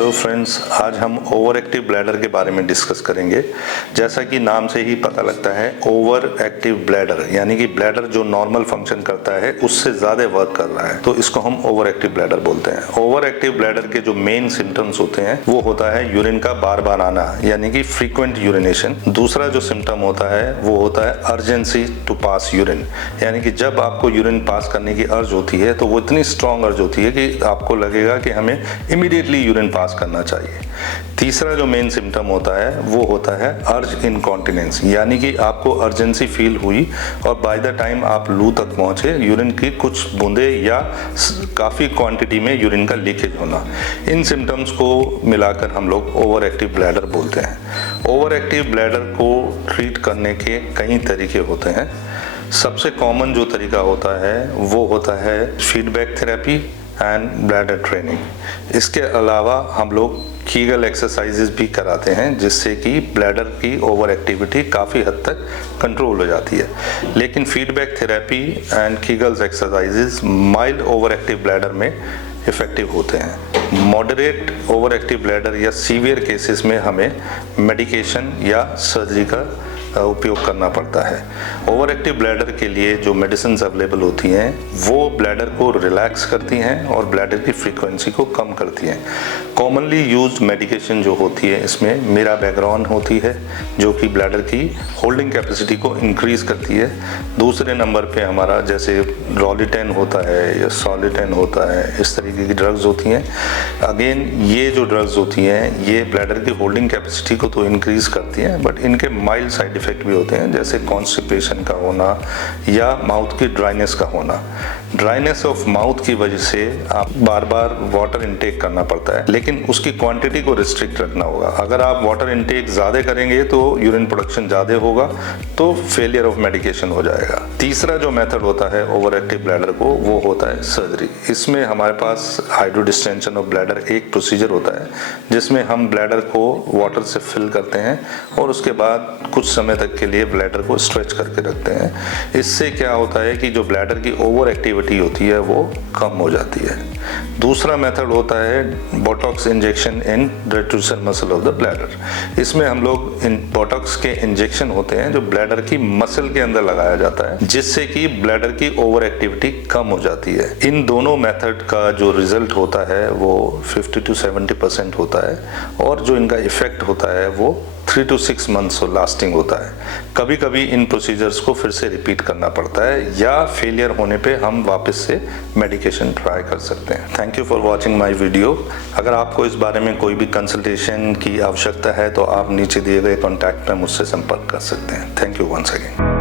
Hello friends, आज हम over active bladder के बारे में डिस्कस करेंगे। जैसा कि नाम से ही पता लगता है, ओवर एक्टिव ब्लैडर यानी कि ब्लैडर जो नॉर्मल फंक्शन करता है उससे ज़्यादा वर्क कर रहा है, तो इसको हम ओवर एक्टिव ब्लैडर बोलते हैं। ओवर एक्टिव ब्लैडर के जो मेन सिम्टम्स होते हैं वो होता है यूरिन का बार बार आना यानी कि फ्रीक्वेंट यूरिनेशन। दूसरा जो सिम्टम होता है वो होता है अर्जेंसी टू पास यूरिन, यानी कि जब आपको यूरिन पास करने की अर्ज होती है तो वो इतनी स्ट्रॉन्ग अर्ज होती है कि आपको लगेगा कि हमें इमीडिएटली यूरिन पास करना चाहिए। तीसरा जो मेन सिम्टम होता है वो होता है अर्ज इनकॉन्टिनेंस, यानी कि आपको अर्जेंसी फील हुई और बाय द टाइम आप लू तक पहुंचे यूरिन की कुछ बूंदे या काफ़ी क्वांटिटी में यूरिन का लीकेज होना। इन सिम्टम्स को मिलाकर हम लोग ओवर एक्टिव ब्लैडर बोलते हैं। ओवर एक्टिव ब्लैडर को ट्रीट करने के कई तरीके होते हैं। सबसे कॉमन जो तरीका होता है वो होता है feedback therapy and bladder training. इसके अलावा हम लोग कीगल एक्सरसाइजेज भी कराते हैं जिससे कि ब्लैडर की ओवर एक्टिविटी काफ़ी हद तक कंट्रोल हो जाती है। लेकिन feedback therapy and Kegels exercises mild over active bladder में इफ़ेक्टिव होते हैं। मॉडरेट ओवर एक्टिव ब्लैडर या सीवियर केसेस में हमें मेडिकेशन या सर्जरी का उपयोग करना पड़ता है। ओवर एक्टिव ब्लैडर के लिए जो मेडिसिन अवेलेबल होती हैं वो ब्लैडर को रिलैक्स करती हैं और ब्लैडर की फ्रीक्वेंसी को कम करती हैं। कॉमनली यूज्ड मेडिकेशन जो होती है इसमें मिराबैग्रॉन होती है जो कि ब्लैडर की होल्डिंग कैपेसिटी को इंक्रीज़ करती है। दूसरे नंबर पे हमारा जैसे रॉलिटेन होता है या सॉलिटेन होता है, इस तरीके की ड्रग्स होती हैं। अगेन ये जो ड्रग्स होती हैं ये ब्लैडर की होल्डिंग कैपेसिटी को तो इंक्रीज़ करती हैं बट इनके माइल्ड साइड इफेक्ट भी होते हैं, जैसे कॉन्स्टिपेशन का होना या माउथ की ड्राइनेस का होना। ड्राइनेस ऑफ माउथ की वजह से आप बार बार वाटर इनटेक करना पड़ता है, लेकिन उसकी क्वांटिटी को रिस्ट्रिक्ट रखना होगा। अगर आप वाटर इनटेक ज़्यादा करेंगे तो यूरिन प्रोडक्शन ज़्यादा होगा तो फेलियर ऑफ मेडिकेशन हो जाएगा। तीसरा जो मेथड होता है ओवर एक्टिव ब्लैडर को वो होता है सर्जरी। इसमें हमारे पास हाइड्रोडिस्टेंशन ऑफ ब्लैडर एक प्रोसीजर होता है जिसमें हम ब्लैडर को वाटर से फिल करते हैं और उसके बाद कुछ समय तक के लिए ब्लैडर को स्ट्रेच करके रखते हैं। इससे क्या होता है कि जो ब्लैडर की ओवर एक्टिविटी होती है वो कम हो जाती है। दूसरा मेथड होता है botox injection in retrocele muscle of the bladder. इसमें हम लोग इन बोटॉक्स के इंजेक्शन होते हैं जो ब्लैडर की मसल के अंदर लगाया जाता है जिससे कि ब्लैडर की ओवर एक्टिविटी कम हो जाती है। इन दोनों मेथड का जो रिजल्ट होता है वो 50 to 70% होता है और जो इनका इफेक्ट होता है वो 3 to 6 मंथ्स लास्टिंग होता है। कभी कभी इन प्रोसीजर्स को फिर से रिपीट करना पड़ता है या फेलियर होने पे हम वापस से मेडिकेशन ट्राई कर सकते हैं। Thank you for watching my video. अगर आपको इस बारे में कोई भी कंसल्टेशन की आवश्यकता है तो आप नीचे दिए गए कॉन्टैक्ट पर मुझसे संपर्क कर सकते हैं। Thank you once again.